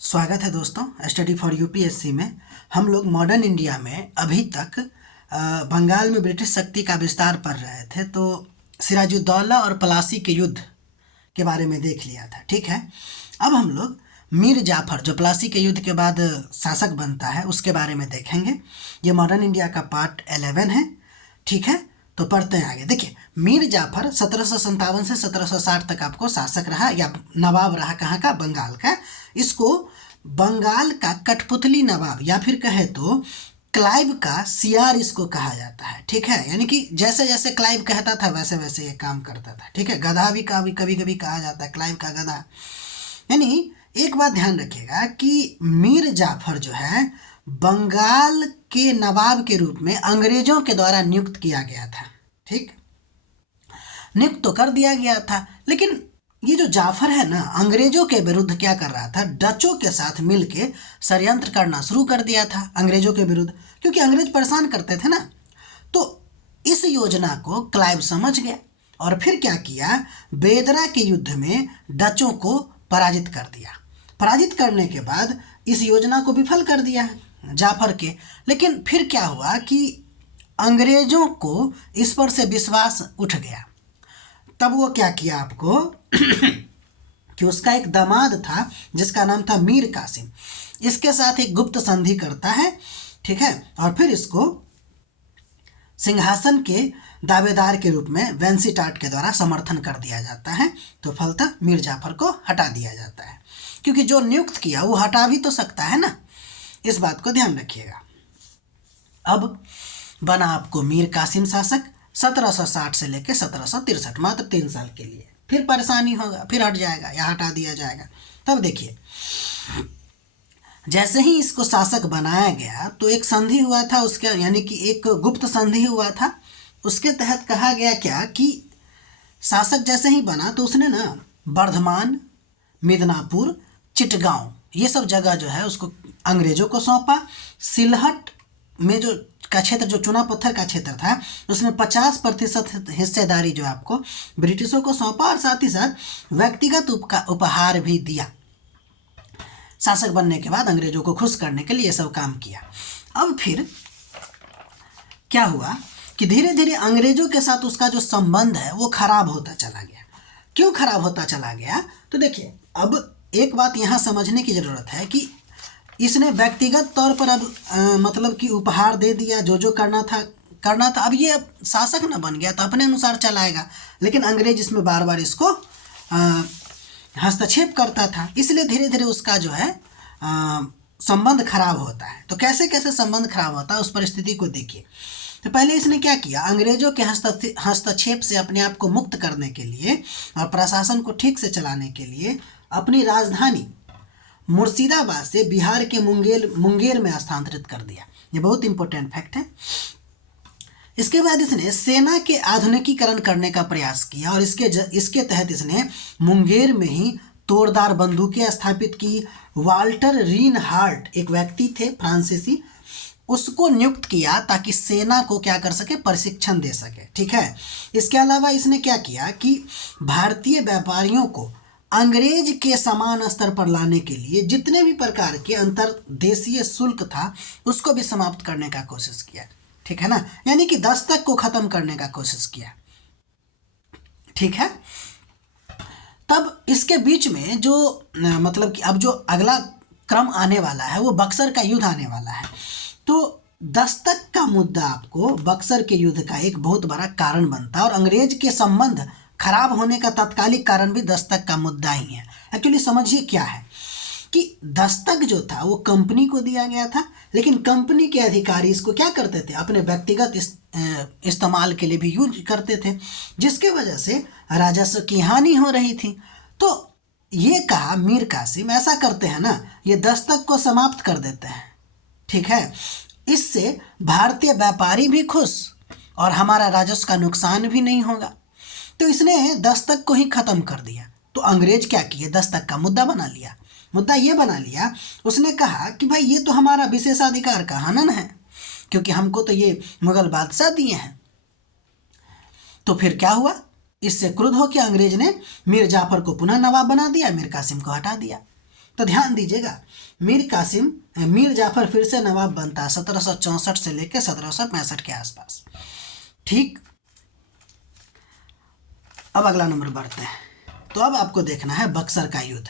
स्वागत है दोस्तों स्टडी फॉर यूपीएससी में। हम लोग मॉडर्न इंडिया में अभी तक बंगाल में ब्रिटिश शक्ति का विस्तार पढ़ रहे थे। तो सिराजुद्दौला और प्लासी के युद्ध के बारे में देख लिया था, ठीक है। अब हम लोग मीर जाफर जो प्लासी के युद्ध के बाद शासक बनता है उसके बारे में देखेंगे। ये मॉडर्न इंडिया का पार्ट 11 है, ठीक है। तो पढ़ते हैं आगे। देखिए, मीर जाफर 1757 से 1760 तक आपको शासक रहा या नवाब रहा। कहाँ का? बंगाल का। इसको बंगाल का कठपुतली नवाब या फिर कहे तो क्लाइव का सियार इसको कहा जाता है, ठीक है। यानी कि जैसे जैसे क्लाइव कहता था वैसे वैसे ये काम करता था, ठीक है। गधा भी कभी कभी कहा जाता है, क्लाइव का गधा। यानी एक बात ध्यान रखिएगा कि मीर जाफर जो है बंगाल के नवाब के रूप में अंग्रेजों के द्वारा नियुक्त किया गया था, ठीक। नियुक्त तो कर दिया गया था, लेकिन ये जो जाफर है ना, अंग्रेजों के विरुद्ध क्या कर रहा था? डचों के साथ मिलके षड्यंत्र करना शुरू कर दिया था अंग्रेजों के विरुद्ध, क्योंकि अंग्रेज परेशान करते थे ना। तो इस योजना को क्लाइव समझ गया और फिर क्या किया? बेदरा के युद्ध में डचों को पराजित कर दिया। पराजित करने के बाद इस योजना को विफल कर दिया जाफर के। लेकिन फिर क्या हुआ कि अंग्रेजों को इस पर से विश्वास उठ गया। तब वो क्या किया आपको कि उसका एक दामाद था जिसका नाम था मीर कासिम, इसके साथ एक गुप्त संधि करता है, ठीक है। और फिर इसको सिंहासन के दावेदार के रूप में वेंसीटाट के द्वारा समर्थन कर दिया जाता है। तो फलतः मीर जाफर को हटा दिया जाता है, क्योंकि जो नियुक्त किया वो हटा भी तो सकता है ना। इस बात को ध्यान रखिएगा। अब बना आपको मीर कासिम शासक 1760 से लेकर 1763, मात्र 3 साल के लिए। फिर परेशानी होगा, फिर हट जाएगा या हटा दिया जाएगा। तब देखिए, जैसे ही इसको शासक बनाया गया तो एक संधि हुआ था उसके, यानी कि एक गुप्त संधि हुआ था। उसके तहत कहा गया क्या कि शासक जैसे ही बना तो उसने ना बर्धमान, मिदनापुर, चिटगांव ये सब जगह जो है उसको अंग्रेजों को सौंपा। सिलहट में जो का क्षेत्र, जो चुना पत्थर का क्षेत्र था, उसमें 50% हिस्सेदारी जो आपको ब्रिटिशों को सौंपा और साथ ही साथ व्यक्तिगत उपहार भी दिया। शासक बनने के बाद अंग्रेजों को खुश करने के लिए ये सब काम किया। अब फिर क्या हुआ कि धीरे धीरे अंग्रेजों के साथ उसका जो संबंध है वो खराब होता चला गया। क्यों खराब होता चला गया? तो देखिए, अब एक बात यहाँ समझने की ज़रूरत है कि इसने व्यक्तिगत तौर पर अब मतलब कि उपहार दे दिया, जो करना था। अब ये शासक न बन गया तो अपने अनुसार चलाएगा, लेकिन अंग्रेज इसमें बार बार इसको हस्तक्षेप करता था। इसलिए धीरे धीरे उसका जो है संबंध खराब होता है। तो कैसे कैसे संबंध खराब होता है उस परिस्थिति को देखिए। तो पहले इसने क्या किया? अंग्रेजों के हस्तक्षेप से अपने आप को मुक्त करने के लिए और प्रशासन को ठीक से चलाने के लिए अपनी राजधानी मुर्शिदाबाद से बिहार के मुंगेर में स्थानांतरित कर दिया। ये बहुत इंपॉर्टेंट फैक्ट है। इसके बाद इसने सेना के आधुनिकीकरण करने का प्रयास किया और इसके तहत इसने मुंगेर में ही तोड़दार बंदूकें स्थापित की। वाल्टर रीनहार्ट एक व्यक्ति थे फ्रांसीसी, उसको नियुक्त किया ताकि सेना को क्या कर सके? प्रशिक्षण दे सके, ठीक है। इसके अलावा इसने क्या किया कि भारतीय व्यापारियों को अंग्रेज के समान स्तर पर लाने के लिए जितने भी प्रकार के अंतर्देशीय शुल्क था उसको भी समाप्त करने का कोशिश किया, ठीक है ना। यानी कि दस्तक को खत्म करने का कोशिश किया, ठीक है। तब इसके बीच में जो मतलब कि अब जो अगला क्रम आने वाला है वो बक्सर का युद्ध आने वाला है। तो दस्तक का मुद्दा आपको बक्सर के युद्ध का एक बहुत बड़ा कारण बनता है और अंग्रेज के संबंध खराब होने का तात्कालिक कारण भी दस्तक का मुद्दा ही है। एक्चुअली समझिए क्या है कि दस्तक जो था वो कंपनी को दिया गया था, लेकिन कंपनी के अधिकारी इसको क्या करते थे? अपने व्यक्तिगत इस्तेमाल के लिए भी यूज करते थे, जिसके वजह से राजस्व की हानि हो रही थी। तो ये कहा मीर कासिम, ऐसा करते हैं ना, ये दस्तक को समाप्त कर देते हैं, ठीक है। इससे भारतीय व्यापारी भी खुश और हमारा राजस्व का नुकसान भी नहीं होगा। तो इसने दस्तक को ही खत्म कर दिया। तो अंग्रेज क्या किए? दस्तक का मुद्दा बना लिया। मुद्दा ये बना लिया, उसने कहा कि भाई ये तो हमारा विशेषाधिकार का हनन है, क्योंकि हमको तो ये मुगल बादशाह दिए हैं। तो फिर क्या हुआ? इससे क्रुद्ध होकर अंग्रेज ने मीर जाफर को पुनः नवाब बना दिया, मीर कासिम को हटा दिया। तो ध्यान दीजिएगा, मीर जाफर फिर से नवाब बनता है 1764 से लेकर 1765 के आसपास। ठीक, अब अगला नंबर बढ़ते हैं। तो अब आपको देखना है बक्सर का युद्ध।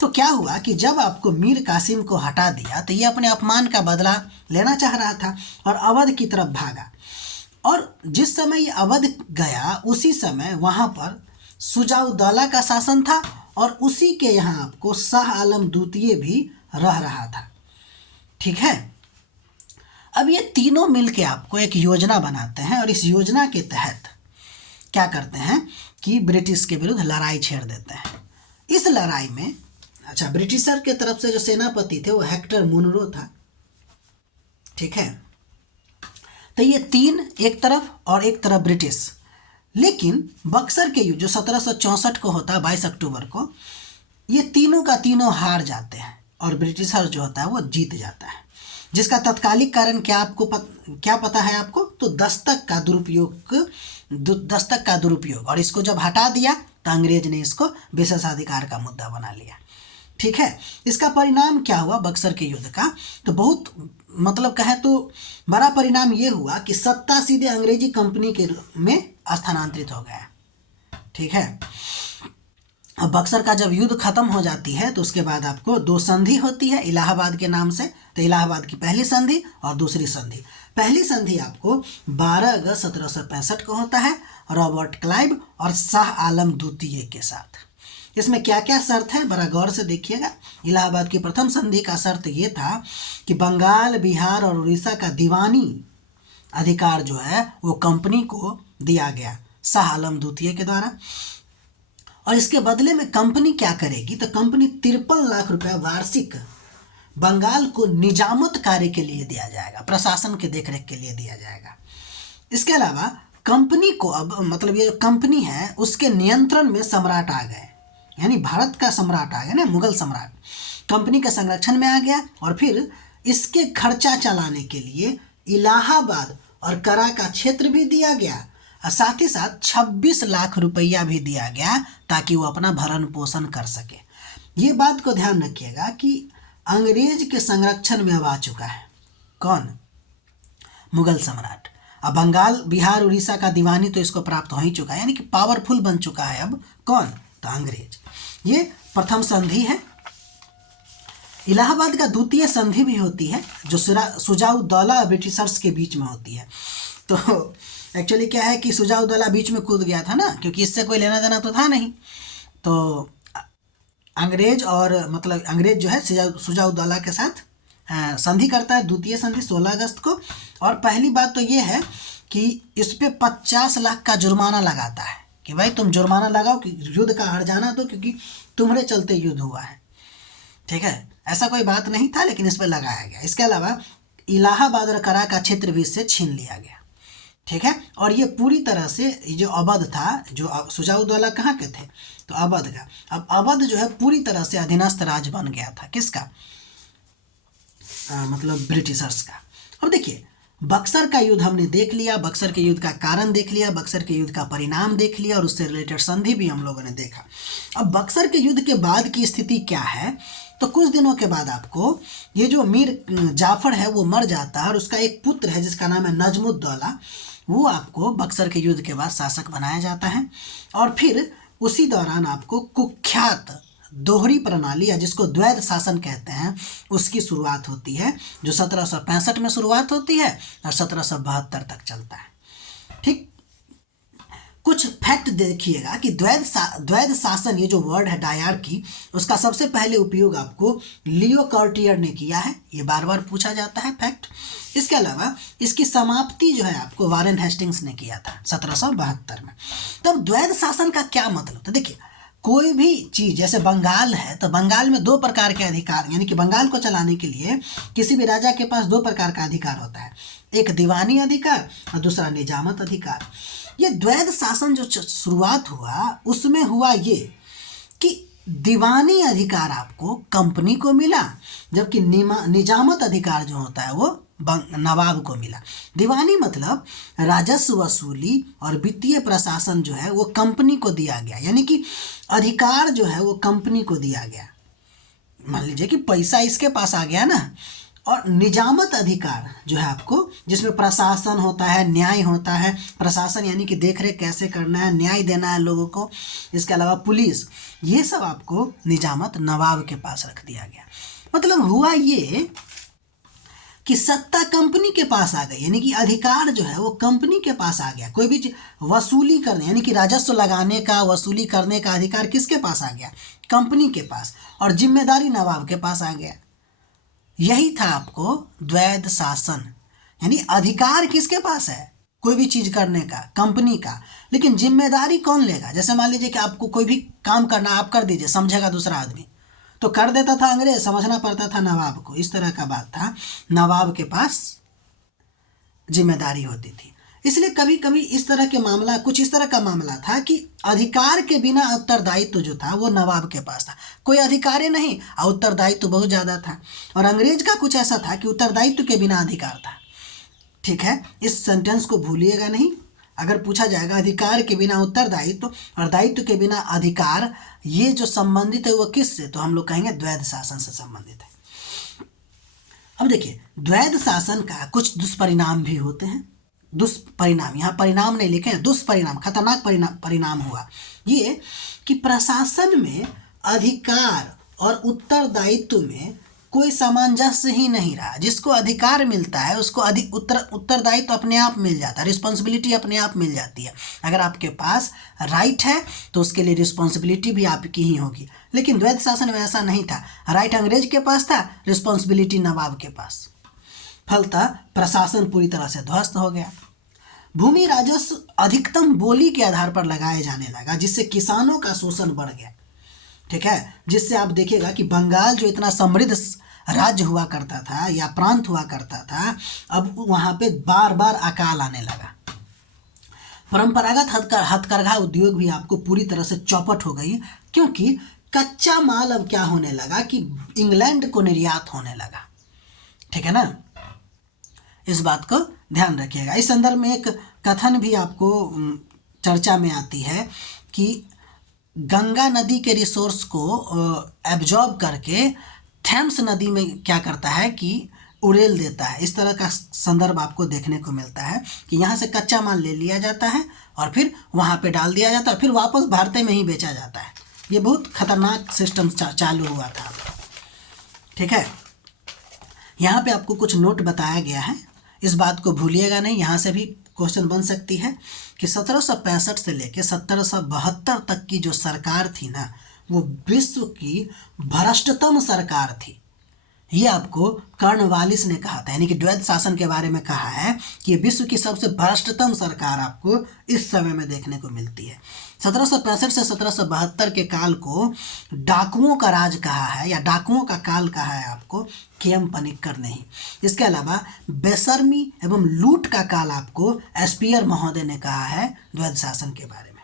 तो क्या हुआ कि जब आपको मीर कासिम को हटा दिया तो ये अपने अपमान का बदला लेना चाह रहा था और अवध की तरफ भागा। और जिस समय ये अवध गया उसी समय वहाँ पर शुजाउद्दौला का शासन था और उसी के यहाँ आपको शाह आलम द्वितीय भी रह रहा था। ठीक है, अब ये तीनों मिलके आपको एक योजना बनाते हैं और इस योजना के तहत क्या करते हैं कि ब्रिटिश के विरुद्ध लड़ाई छेड़ देते हैं। इस लड़ाई में अच्छा, ब्रिटिशर के तरफ से जो सेनापति थे वो हेक्टर मुनरो था। ठीक है, तो ये तीन एक तरफ और एक तरफ ब्रिटिश। लेकिन बक्सर के युद्ध जो 1764 को होता है 22 अक्टूबर को, ये तीनों का तीनों हार जाते हैं और ब्रिटिशर जो होता है वो जीत जाता है। जिसका तत्कालिक कारण क्या क्या पता है आपको? तो दस्तक का दुरुपयोग और इसको जब हटा दिया तो अंग्रेज ने इसको विशेषाधिकार का मुद्दा बना लिया। ठीक है, इसका परिणाम क्या हुआ बक्सर के युद्ध का? तो बहुत मतलब कहें तो बड़ा परिणाम ये हुआ कि सत्ता सीधे अंग्रेजी कंपनी के में स्थानांतरित हो गया। ठीक है, अब बक्सर का जब युद्ध खत्म हो जाती है तो उसके बाद आपको दो संधि होती है इलाहाबाद के नाम से। तो इलाहाबाद की पहली संधि और दूसरी संधि। पहली संधि आपको 12 अगस्त 1765 को होता है रॉबर्ट क्लाइव और शाह आलम द्वितीय के साथ। इसमें क्या क्या शर्त है बड़ा गौर से देखिएगा। इलाहाबाद की प्रथम संधि का शर्त ये था कि बंगाल, बिहार और उड़ीसा का दीवानी अधिकार जो है वो कंपनी को दिया गया शाह आलम द्वितीय के द्वारा। और इसके बदले में कंपनी क्या करेगी? तो कंपनी 53 लाख रुपया वार्षिक बंगाल को निजामत कार्य के लिए दिया जाएगा, प्रशासन के देखरेख के लिए दिया जाएगा। इसके अलावा कंपनी को अब मतलब ये जो कंपनी है उसके नियंत्रण में सम्राट आ गए, यानी भारत का सम्राट आ गया ना, मुगल सम्राट कंपनी के संरक्षण में आ गया। और फिर इसके खर्चा चलाने के लिए इलाहाबाद और करा का क्षेत्र भी दिया गया और साथ ही साथ 26 लाख रुपया भी दिया गया ताकि वो अपना भरण पोषण कर सके। ये बात को ध्यान रखिएगा कि अंग्रेज के संरक्षण में अब आ चुका है कौन? मुगल सम्राट। अब बंगाल, बिहार, उड़ीसा का दीवानी तो इसको प्राप्त हो ही चुका है, यानी कि पावरफुल बन चुका है अब कौन? तो अंग्रेज। ये प्रथम संधि है। इलाहाबाद का द्वितीय संधि भी होती है जो शुजाउद्दौला ब्रिटिशर्स के बीच में होती है। तो एक्चुअली क्या है कि शुजाउद्दौला बीच में कूद गया था ना, क्योंकि इससे कोई लेना देना तो था नहीं। तो अंग्रेज और मतलब अंग्रेज जो है शुजाउद्दौला के साथ संधि करता है, द्वितीय संधि 16 अगस्त को। और पहली बात तो ये है कि इस पे 50 लाख का जुर्माना लगाता है कि भाई तुम जुर्माना लगाओ कि युद्ध का हर्जाना दो, क्योंकि तुम्हारे चलते युद्ध हुआ है। ठीक है, ऐसा कोई बात नहीं था लेकिन इस पर लगाया गया। इसके अलावा इलाहाबाद और करा का क्षेत्र भी इससे छीन लिया गया। ठीक है, और ये पूरी तरह से जो अवध था, जो शुजाउद्दौला कहाँ के थे? तो अवध का। अब अवध जो है पूरी तरह से अधीनस्थ राज बन गया था। किसका? मतलब ब्रिटिशर्स का। अब देखिए, बक्सर का युद्ध हमने देख लिया, बक्सर के युद्ध का कारण देख लिया, बक्सर के युद्ध का परिणाम देख लिया और उससे रिलेटेड संधि भी हम लोगों ने देखा। अब बक्सर के युद्ध के बाद की स्थिति क्या है? तो कुछ दिनों के बाद आपको ये जो मीर जाफर है वो मर जाता है और उसका एक पुत्र है जिसका नाम है नजमुद्दौला, वो आपको बक्सर के युद्ध के बाद शासक बनाया जाता है। और फिर उसी दौरान आपको कुख्यात दोहरी प्रणाली या जिसको द्वैध शासन कहते हैं उसकी शुरुआत होती है, जो 1765 में शुरुआत होती है और 1772 तक चलता है। ठीक, कुछ फैक्ट देखिएगा कि द्वैध शासन, ये जो वर्ड है डायरकी, उसका सबसे पहले उपयोग आपको लियो कार्टियर ने किया है। ये बार बार पूछा जाता है फैक्ट। इसके अलावा इसकी समाप्ति जो है आपको वारेन हेस्टिंग्स ने किया था 1772 में। तो द्वैध शासन का क्या मतलब? तो देखिए, कोई भी चीज़ जैसे बंगाल है तो बंगाल में 2 प्रकार के अधिकार, यानी कि बंगाल को चलाने के लिए किसी भी राजा के पास 2 प्रकार का अधिकार होता है, एक दीवानी अधिकार और दूसरा निजामत अधिकार। ये द्वैध शासन जो शुरुआत हुआ उसमें हुआ ये कि दीवानी अधिकार आपको कंपनी को मिला, जबकि निजामत अधिकार जो होता है वो नवाब को मिला। दीवानी मतलब राजस्व वसूली और वित्तीय प्रशासन जो है वो कंपनी को दिया गया, यानी कि अधिकार जो है वो कंपनी को दिया गया। मान लीजिए कि पैसा इसके पास आ गया ना, और निजामत अधिकार जो है आपको, जिसमें प्रशासन होता है, न्याय होता है, प्रशासन यानी कि देख रेख कैसे करना है, न्याय देना है लोगों को, इसके अलावा पुलिस, ये सब आपको निजामत नवाब के पास रख दिया गया। मतलब हुआ ये कि सत्ता कंपनी के पास आ गई, यानी कि अधिकार जो है वो कंपनी के पास आ गया। कोई भी वसूली करने यानी कि राजस्व लगाने का, वसूली करने का अधिकार किसके पास आ गया? कंपनी के पास। और जिम्मेदारी नवाब के पास आ गया। यही था आपको द्वैध शासन, यानी अधिकार किसके पास है कोई भी चीज़ करने का? कंपनी का। लेकिन जिम्मेदारी कौन लेगा? जैसे मान लीजिए कि आपको कोई भी काम करना, आप कर दीजिए, समझेगा दूसरा आदमी, तो कर देता था अंग्रेज, समझना पड़ता था नवाब को। इस तरह का बात था, नवाब के पास जिम्मेदारी होती थी। इसलिए कभी कभी इस तरह के मामला, कुछ इस तरह का मामला था कि अधिकार के बिना उत्तरदायित्व जो था वो नवाब के पास था। कोई अधिकार ही नहीं और उत्तरदायित्व बहुत ज़्यादा था। और अंग्रेज का कुछ ऐसा था कि उत्तरदायित्व के बिना अधिकार था। ठीक है, इस सेंटेंस को भूलिएगा नहीं। अगर पूछा जाएगा अधिकार के बिना उत्तरदायित्व और दायित्व के बिना अधिकार, ये जो संबंधित है वो किससे, तो हम लोग कहेंगे द्वैध शासन से संबंधित है। अब देखिए, द्वैध शासन का कुछ दुष्परिणाम भी होते हैं। दुष्परिणाम, यहाँ परिणाम नहीं लिखे हैं, दुष्परिणाम, खतरनाक परिणाम हुआ ये कि प्रशासन में अधिकार और उत्तरदायित्व में कोई सामंजस्य ही नहीं रहा। जिसको अधिकार मिलता है उसको उत्तरदायित्व अपने आप मिल जाता है, रिस्पॉन्सिबिलिटी अपने आप मिल जाती है। अगर आपके पास राइट है तो उसके लिए रिस्पॉन्सिबिलिटी भी आपकी ही होगी। लेकिन द्वैध शासन में ऐसा नहीं था। राइट अंग्रेज के पास था, रिस्पॉन्सिबिलिटी नवाब के पास। फलतः प्रशासन पूरी तरह से ध्वस्त हो गया। भूमि राजस्व अधिकतम बोली के आधार पर लगाया जाने लगा, जिससे किसानों का शोषण बढ़ गया। ठीक है, जिससे आप देखिएगा कि बंगाल जो इतना समृद्ध राज्य हुआ करता था या प्रांत हुआ करता था, अब वहाँ पे बार बार अकाल आने लगा। परंपरागत हथकरघा उद्योग भी आपको पूरी तरह से चौपट हो गई, क्योंकि कच्चा माल अब क्या होने लगा कि इंग्लैंड को निर्यात होने लगा। ठीक है ना, इस बात को ध्यान रखिएगा। इस संदर्भ में एक कथन भी आपको चर्चा में आती है कि गंगा नदी के रिसोर्स को एब्जॉर्ब करके थेम्स नदी में क्या करता है कि उड़ेल देता है। इस तरह का संदर्भ आपको देखने को मिलता है कि यहाँ से कच्चा माल ले लिया जाता है और फिर वहाँ पे डाल दिया जाता है, फिर वापस भारत में ही बेचा जाता है। ये बहुत खतरनाक सिस्टम चालू हुआ था। ठीक है, यहाँ पे आपको कुछ नोट बताया गया है, इस बात को भूलिएगा नहीं। यहाँ से भी क्वेश्चन बन सकती है कि 1765 से लेकर 1772 तक की जो सरकार थी ना, वो विश्व की भ्रष्टतम सरकार थी। ये आपको कॉर्नवालिस ने कहा था, यानी कि द्वैध शासन के बारे में कहा है कि ये विश्व की सबसे भ्रष्टतम सरकार आपको इस समय में देखने को मिलती है। 1765 से 1772 के काल को डाकुओं का राज कहा है या डाकुओं का काल कहा है आपको के.एम. पनिक्कर ने ही। इसके अलावा बेशर्मी एवं लूट का काल आपको एस्पियर महोदय ने कहा है द्वैध शासन के बारे में।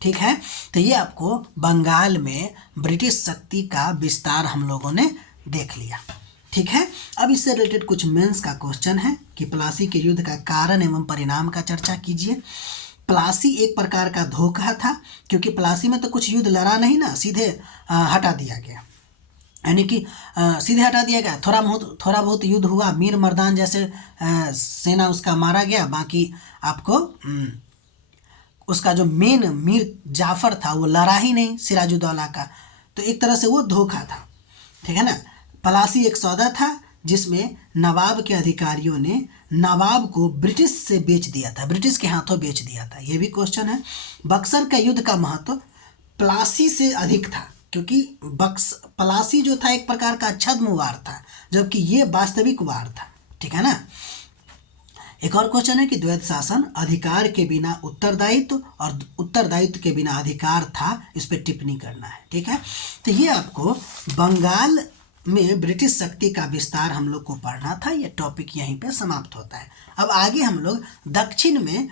ठीक है, तो ये आपको बंगाल में ब्रिटिश शक्ति का विस्तार हम लोगों ने देख लिया। ठीक है, अब इससे रिलेटेड कुछ मेंस का क्वेश्चन है कि प्लासी के युद्ध का कारण एवं परिणाम का चर्चा कीजिए। प्लासी एक प्रकार का धोखा था, क्योंकि प्लासी में तो कुछ युद्ध लड़ा नहीं ना, सीधे हटा दिया गया, यानी कि सीधे हटा दिया गया। थोड़ा बहुत युद्ध हुआ, मीर मर्दान जैसे सेना उसका मारा गया, बाकी आपको उसका जो मेन मीर जाफ़र था वो लड़ा ही नहीं सिराजुद्दौला का। तो एक तरह से वो धोखा था। ठीक है ना, प्लासी एक सौदा था जिसमें नवाब के अधिकारियों ने नवाब को ब्रिटिश से बेच दिया था, ब्रिटिश के हाथों बेच दिया था। ये भी क्वेश्चन है। बक्सर का युद्ध का महत्व प्लासी से अधिक था, क्योंकि प्लासी जो था एक प्रकार का छद्म वार था, जबकि ये वास्तविक वार था। ठीक है ना। एक और क्वेश्चन है कि द्वैध शासन अधिकार के बिना उत्तरदायित्व और उत्तरदायित्व के बिना अधिकार था, इस पर टिप्पणी करना है। ठीक है, तो ये आपको बंगाल में ब्रिटिश शक्ति का विस्तार हम लोग को पढ़ना था। ये टॉपिक यहीं पे समाप्त होता है। अब आगे हम लोग दक्षिण में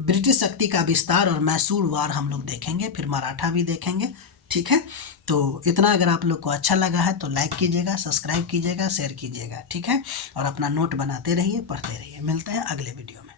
ब्रिटिश शक्ति का विस्तार और मैसूर वार हम लोग देखेंगे, फिर मराठा भी देखेंगे। ठीक है, तो इतना अगर आप लोग को अच्छा लगा है तो लाइक कीजिएगा, सब्सक्राइब कीजिएगा, शेयर कीजिएगा। ठीक है, और अपना नोट बनाते रहिए, पढ़ते रहिए। मिलते हैं अगले वीडियो में।